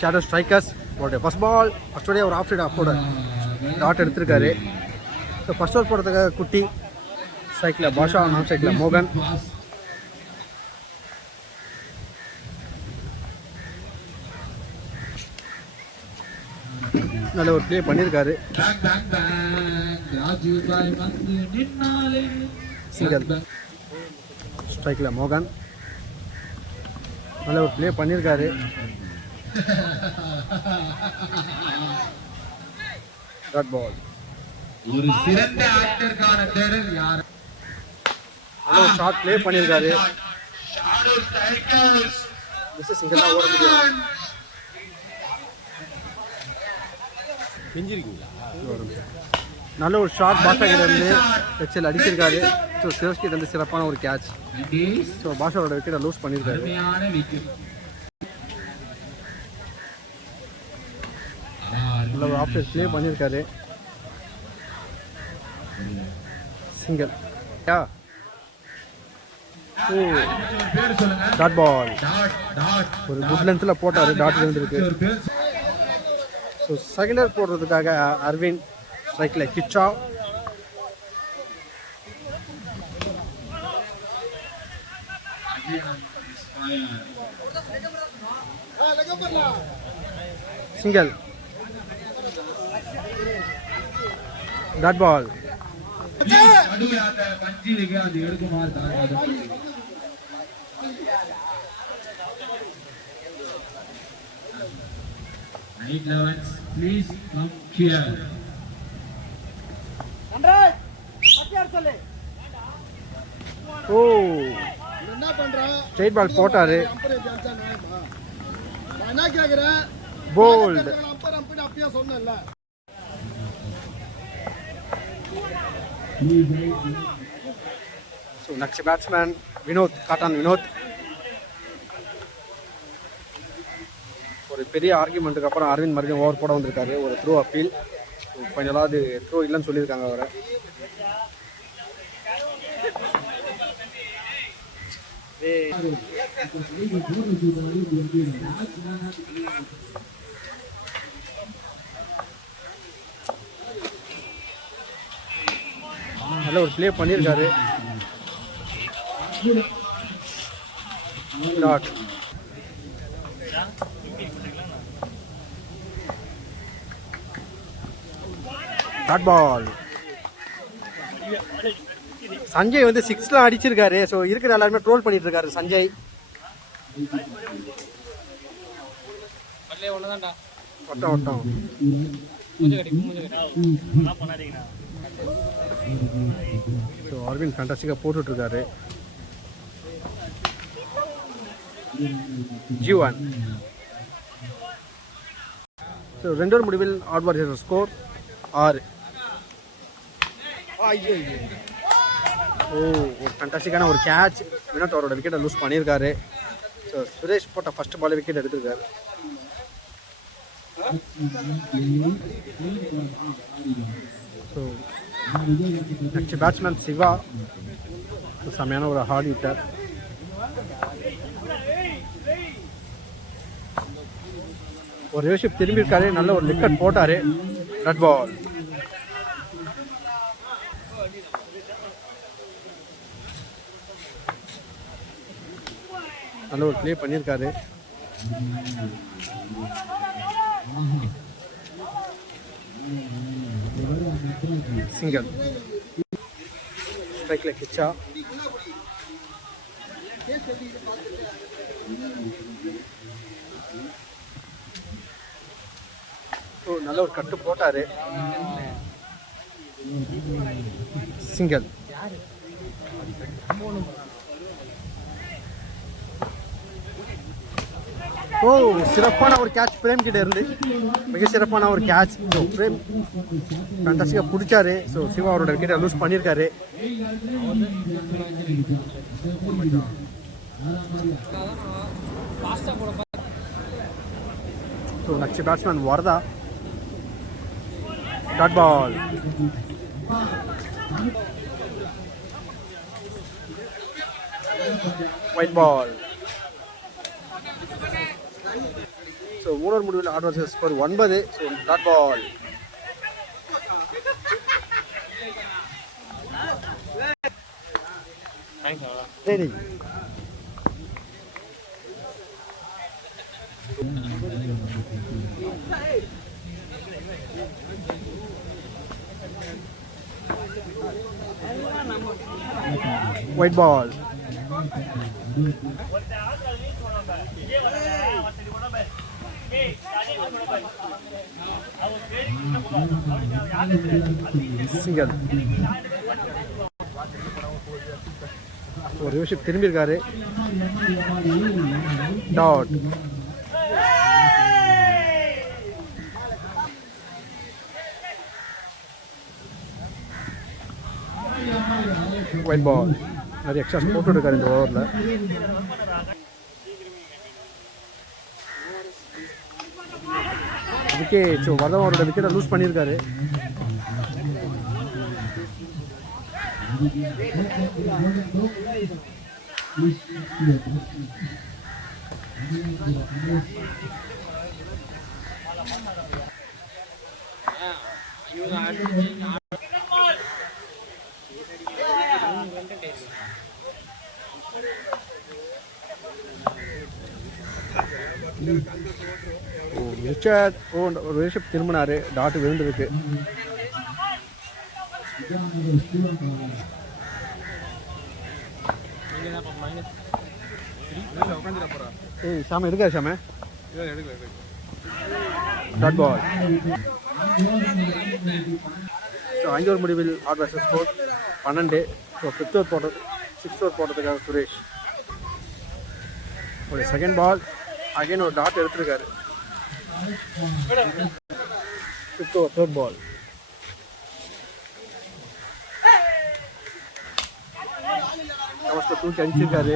Shadow strikers அவருடைய first ball ஃபஸ்ட்டோடைய ஒரு of side ஆஃபோட dot எடுத்திருக்காரு. ஸோ ஃபர்ஸ்ட் ஓவர் போடுறதுக்காக குட்டி, ஸ்ட்ரைக்கில் பாஷா, நான் ஸ்ட்ரைக்கில் மோகன். நல்ல ஒரு ப்ளே பண்ணியிருக்காரு. சிங்கல் ஸ்ட்ரைக்கில் மோகன் நல்ல ஒரு ப்ளே பண்ணியிருக்காரு. Dot ball. ஒரு சிறந்த ஆட்டருக்கான தேடல் யார்? நல்ல ஒரு ஷாட் ப்ளே பண்ணியிருக்காரு. சிங்கல் தான் ஓட முடியும். நல்ல ஒரு ஷாட் பாஷா கிட்ட இருந்து எக்ஸல் அடிச்சிருக்காரு. ஸோ சிரோஷ் கிட்ட இருந்து சிறப்பான ஒரு கேட்ச். ஸோ பாஷாவோட விக்கெட்டை லூஸ் பண்ணியிருக்காரு. நல்ல ஒரு ஆஃப் சைட் ப்ளே பண்ணியிருக்காரு. சிங்கல். Dot ball. ஒரு குட் லென்த்தில் போட்டார். டாட் இருந்திருக்கு. ஸோ செகண்ட் ஓவர் போடுறதுக்காக அரவிந்த், ஸ்ட்ரைக்கில் Kicha. Single. Dot ball. Please come here. ஓ, ஸ்ட்ரைட் பால் போட்டாரு. Bowled. So next batsman Vinod, காட்டான் வினோத். ஒரு பெரிய ஆர்கியூமெண்ட்டுக்கு அப்புறம் அரவிந்த் மறுபடியும் ஓவர் போட வந்திருக்காரு. ஒரு த்ரோ அப்பீல். ஃபைனலாக அது த்ரோ இல்லைன்னு சொல்லியிருக்காங்க அவரை. நல்ல ஒரு ப்ளே பண்ணியிருக்காரு. டாட். Dot ball. சஞ்சய் வந்து 6லாம் அடிச்சிருக்காரு. ஸோ இருக்கிற எல்லாருமே ட்ரோல் பண்ணிட்டு இருக்காரு சஞ்சய். ஒட்டம் ஒட்டம். ஸோ அரவிந்த் ஃபேண்டாஸ்டிக்காக போட்டுட்டு இருக்காரு. G1. ஸோ 2 ஓவர் முடிவில் ஆட்வார் ஸ்கோர் 6. ஓ, ஒரு ஃபேண்டாஸ்டிக்கான ஒரு கேட்ச். வினோத் அவரோட விக்கெட்டை லூஸ் பண்ணியிருக்காரு. ஸோ சுரேஷ் போட்ட ஃபர்ஸ்ட் பால் விக்கெட் எடுத்திருக்காரு. So next batsman Siva. செம்மையான ஒரு ஹார்ட் ஹிட்டர். ஒரு ரிஷப் திரும்பி இருக்காரு. நல்ல ஒரு விக்கெட் போட்டாரு. Dot ball. நல்ல ஒரு ப்ளே பண்ணியிருக்காரு. சிங்கல். ஸ்ட்ரைக்கில் கிச்சா. நல்ல ஒரு கட்டு போட்டாரு. சிங்கல். ஓ, சிறப்பான ஒரு கேட்ச் பிரேம் கிட்ட இருந்து. மிக சிறப்பான ஒரு கேட்ச். ஸோ பிரேம் ஃபேண்டாஸ்டிக்காக பிடிச்சாரு. ஸோ சிவா அவரோட விக்கெட்டை லூஸ் பண்ணியிருக்காரு. So next batsman Varadha. Dot ball. Wide ball. So மூணாவது முடிவில் ஆட் versus score 9. So dot ball. சரி ஒயிட் பால். சிங்கல். ஒரு விஷயம் திரும்பியிருக்காரு. டாட். White ball. நிறைய எக்ஸ்ட்ரா போட்டு இருக்காரு இந்த ஓவரில். விக்கெட். ஸோ வர்தம் அவரோட விக்கெட்டை லூஸ் பண்ணியிருக்காரு. ரிச்சர்ட் ஒரு ரிஷப் திரும்பினாரு. டாட் விழுந்துருக்கு. ஏய் சாம இருக்கா சாம. Dot ball. ஸோ 5 ஓவர் முடிவில் ஆட் versus score 12. So 5th over போடுறது 6th ஓவர் போடுறதுக்காக சுரேஷ். ஒரு செகண்ட் பால். அகைன் ஒரு டாட் எடுத்திருக்காரு. 5th ஓவர் 3rd பால். அவஸ்தை தூக்கி அடிச்சிருக்காரு.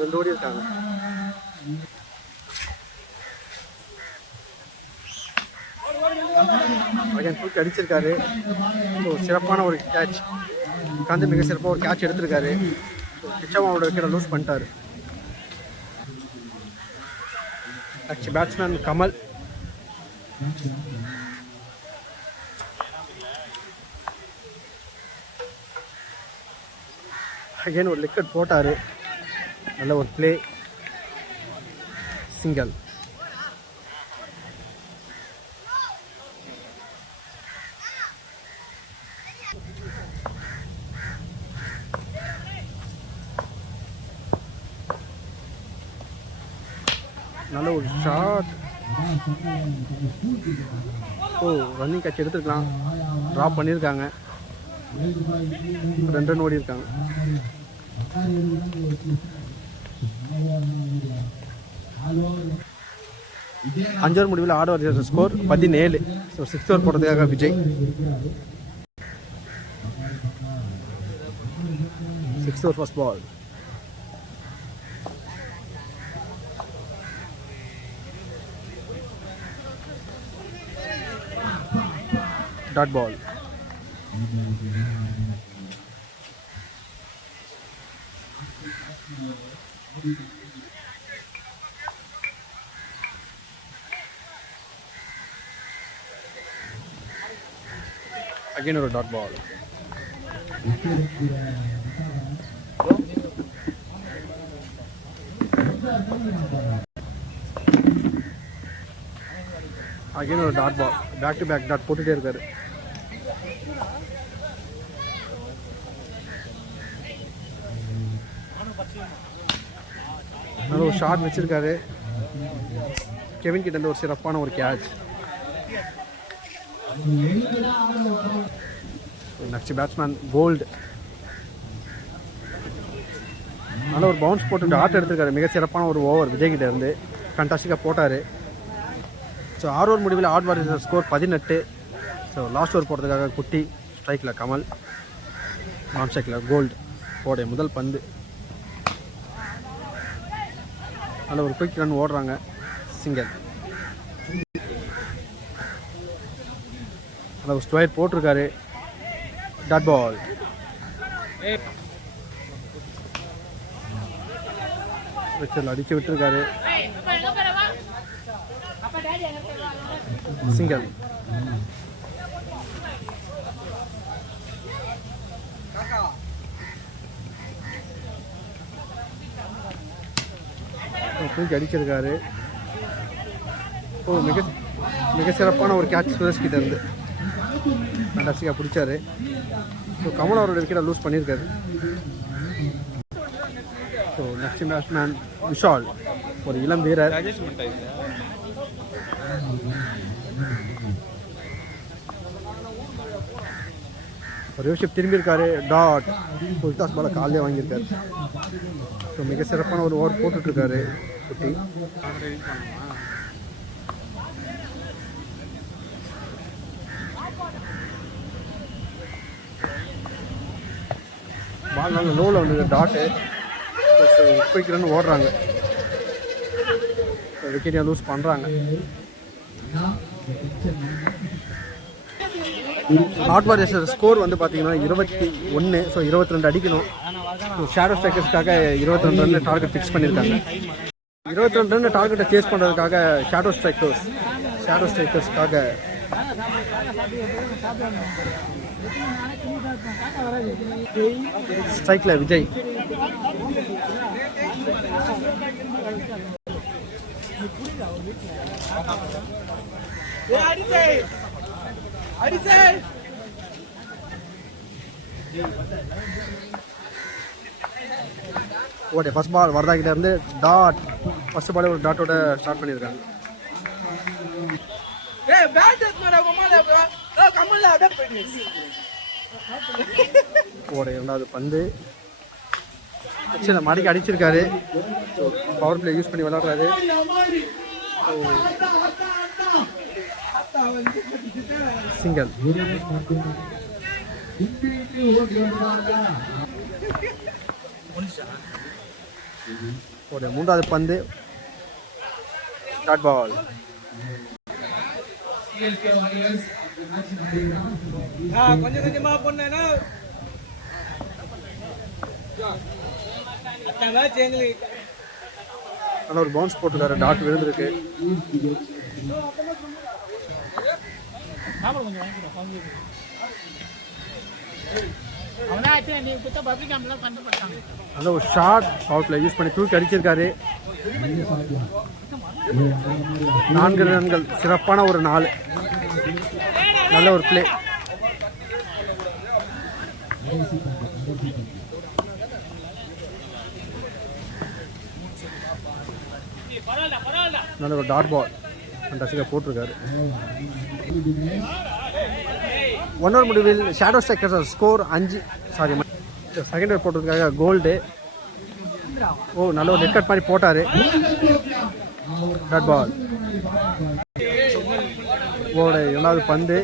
ரெண்டு ஓடி இருக்காங்க. தூக்கி அடிச்சிருக்காரு. சிறப்பான ஒரு கேட்ச். உட்காந்து மிக சிறப்பாக ஒரு கேட்ச் எடுத்திருக்காரு. கிச்சமாவோட விக்கெட்டை லூஸ் பண்ணிட்டாரு. Next batsman Kamal. அகைன் ஒரு விக்கெட் போட்டார். நல்ல ஒரு பிளே. சிங்கல். நல்ல ஒரு ஷாட். ரன்னிங் கேட்ச் எடுத்துருக்கலாம். ட்ராப் பண்ணியிருக்காங்க. 2 ரன் ஓடி இருக்காங்க. அஞ்சாவது முடிவில் ஆட் versus score 17. So 6th over போடுறதுக்காக Vijay. 6th over first ball. Dot ball. Again ஒரு டாட் பால். அகைன் ஒரு dot ball. Back to back dot போட்டுட்டே இருக்காரு. நல்ல ஒரு ஷாட் வச்சிருக்காரு. கெவின் கிட்ட இருந்து ஒரு சிறப்பான ஒரு கேட்ச். Next batsman gold. நல்ல ஒரு பவுன்ஸ் போட்டு டாட் எடுத்திருக்காரு. மிக சிறப்பான ஒரு ஓவர் விஜய் கிட்ட இருந்து. ஃபேண்டாஸ்டிக்காக போட்டார். ஸோ 6 ஓவர் முடிவில் ஆட் versus score 18. So last over போடுறதுக்காக குட்டி. ஸ்ட்ரைக்கில் கமல். நான் ஸ்ட்ரைக்கில் கோல்டு. போடைய முதல் பந்து. நல்ல ஒரு குயிக் ரன் ஓடுறாங்க. சிங்கல். நல்ல ஒரு ஸ்ட்ரைட் போட்டிருக்காரு. Dot ball. ஸ்ட்ரெச்சரில் அடித்து விட்டுருக்காரு. சிங்கிள். தூக்கி அடிச்சிருக்காரு. மிக சிறப்பான ஒரு கேட்ச் சுரேஷ் கிட்ட இருந்து ஃபேண்டாஸ்டிக்காக பிடிச்சாரு. ஸோ கமல் அவரோட விக்கெட்டை லூஸ் பண்ணியிருக்காரு. ஸோ நெக்ஸ்ட் பேட்ஸ்மேன் விஷால், ஒரு இளம் வீரர். ஒரு விஷயம் திரும்பியிருக்காரு. டாட் புல்டாஸ் பால காலையே வாங்கியிருக்காரு. ஸோ மிக சிறப்பான ஒரு ஓவர் போட்டுட்ருக்காரு குட்டி. பால் நல்ல லோவில் வந்தது. டாட்டு குயிக்கிறன்னு ஓடுறாங்க. விக்கெட்டையும் லூஸ் பண்ணுறாங்க. ஹாட் வாரியர்ஸ் ஸ்கோர் வந்து பார்த்தீங்கன்னா 21. ஸோ 22 அடிக்கணும். ஷேடோ ஸ்ட்ரைக்கர்ஸ்க்காக 22 ரன் டார்கெட் ஃபிக்ஸ் பண்ணியிருக்காங்க. 22 ரன் டார்கெட்டை சேஸ் பண்ணுறதுக்காக ஷேடோ ஸ்ட்ரைக்கர்ஸ்க்காக ஸ்ட்ரைக்கில் விஜய். ஓகே, ஃபர்ஸ்ட் பால் வரதா கிட்ட இருந்து டாட். ஃபர்ஸ்ட் பாலே ஒரு டாட்டோட ஸ்டார்ட் பண்ணியிருக்காங்க. ஓட இரண்டாவது பந்து மடிக்கு அடிச்சிருக்காரு. பவர் பிளே யூஸ் பண்ணி விளையாடுறாரு. சிங்கிள். ஒரு மூன்றாவது பந்து டாட் பால். கொஞ்சம் கொஞ்சமா பொண்ணு ஒரு பவுன்ஸ் போட்டுருக்காரு. டாட் விழுந்திருக்கு. நல்ல ஒரு ஷார்ட் பவர் பிளே யூஸ் பண்ணி தூக்கி அடிச்சிருக்காரு. 4 ரன்கள். சிறப்பான ஒரு 4. நல்ல ஒரு பிளே. நல்ல ஒரு டாட் பால் ஃபேண்டாஸ்டிக்காக போட்டிருக்காரு. 1 ஓவர் முடிவில் shadow strikers score 5. Second over போட்டதுக்காக கோல்டு. நல்ல ஒரு நெட் கட் மாதிரி போட்டார். Dot ball. ஓட இரண்டாவது பந்து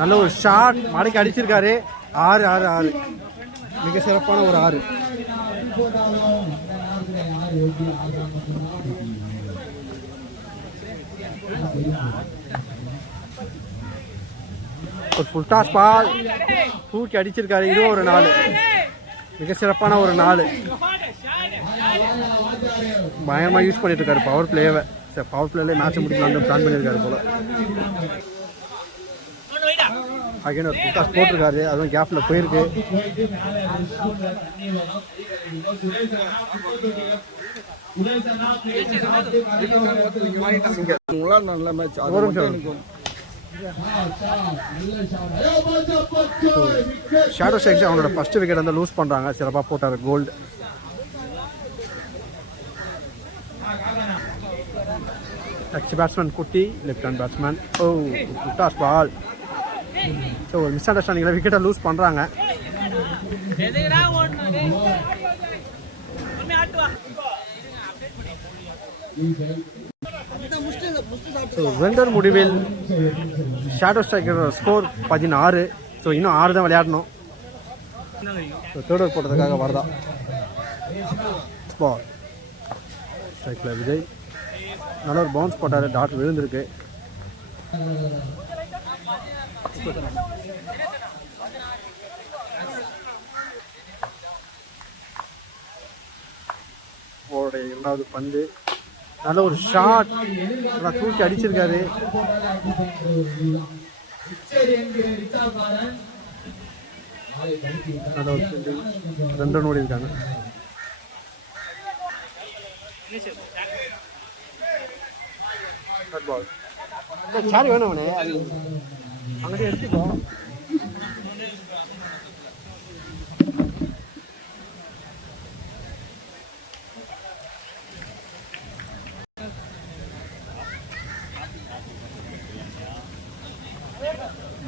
நல்ல ஒரு ஷாட் மடக்கி அடிச்சிருக்காரு. 6 மிக சிறப்பான ஒரு 6. ஒரு ஃபுல் டாஸ் பால் தூக்கி அடிச்சிருக்காரு. இதுவும் ஒரு 4. மிக சிறப்பான ஒரு 4. பயங்கரமாக யூஸ் பண்ணிட்டு இருக்காரு பவர் பிளேவை. சரி, பவர் பிளேல மேட்சை முடிக்கலாம்னு பிளான் பண்ணியிருக்காரு போல. அகைன் ஒரு ஃபுல் டாஸ் போட்டிருக்காரு. அதுவும் கேப்ல போயிருக்கு. நல்ல மேட்ச். ஷேடோ ஸ்ட்ரைக்கர்ஸ் அவனோட ஃபர்ஸ்ட் விக்கெட் வந்து லூஸ் பண்ணுறாங்க. சிறப்பாக போட்டார் Gold. Next batsman Kutty, left hand batsman. Full toss ball. So ஒரு மிஸ் அண்டர்ஸ்டாண்டிங்கில் விக்கெட்டை லூஸ் பண்ணுறாங்க. வெண்டர் முடிவில் ஷேடோ ஸ்ட்ரைக்கர் ஸ்கோர் 16. ஸோ இன்னும் 6 தான் விளையாடணும். ஸோ தேர்ட் ஓவர் போட்டதுக்காக வரதா பால். ஸ்ட்ரைக்கில் விஜய் நல்ல ஒரு பவுன்ஸ் போட்டார். டாட் விழுந்திருக்கு. அவருடைய இரண்டாவது பந்து. நல்ல ஒரு ஷாட் தூக்கி அடிச்சிருக்காரு. நல்ல ஒரு 2 ரன் ஓடி இருக்காங்க. சாரி வேணும் அவனே, அது அங்கே எடுத்துக்கோ.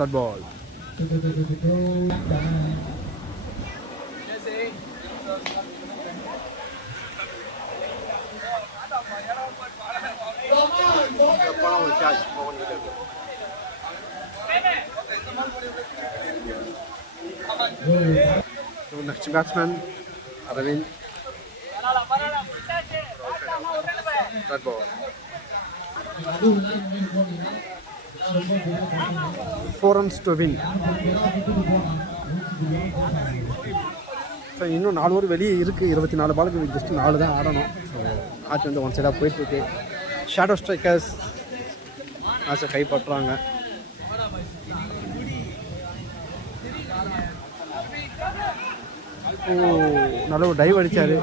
Dot ball. So next batsman Aravind. Dot ball. 4 runs to win. So இன்னும் 4 ஓவர் வெளியே இருக்குது. 24 பாலுக்கு ஜஸ்ட் 4 தான் ஆடணும். ஸோ மேட்ச் வந்து ஒன் சைடாக போயிட்டுருக்கு. ஷேடோ ஸ்ட்ரைக்கர்ஸ் மேட்சை கைப்பற்றுறாங்க. நல்ல ஒரு டைவ் அடித்தார்.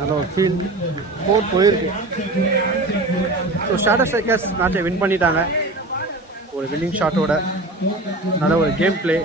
நல்ல ஒரு ஃபீல்ட் 4 போயிருக்கு. ஸோ ஷேடோ ஸ்ட்ரைக்கர்ஸ் மேட்சை வின் பண்ணிட்டாங்க ஒரு வின்னிங் ஷாட்டோட. நல்ல ஒரு கேம் பிளே.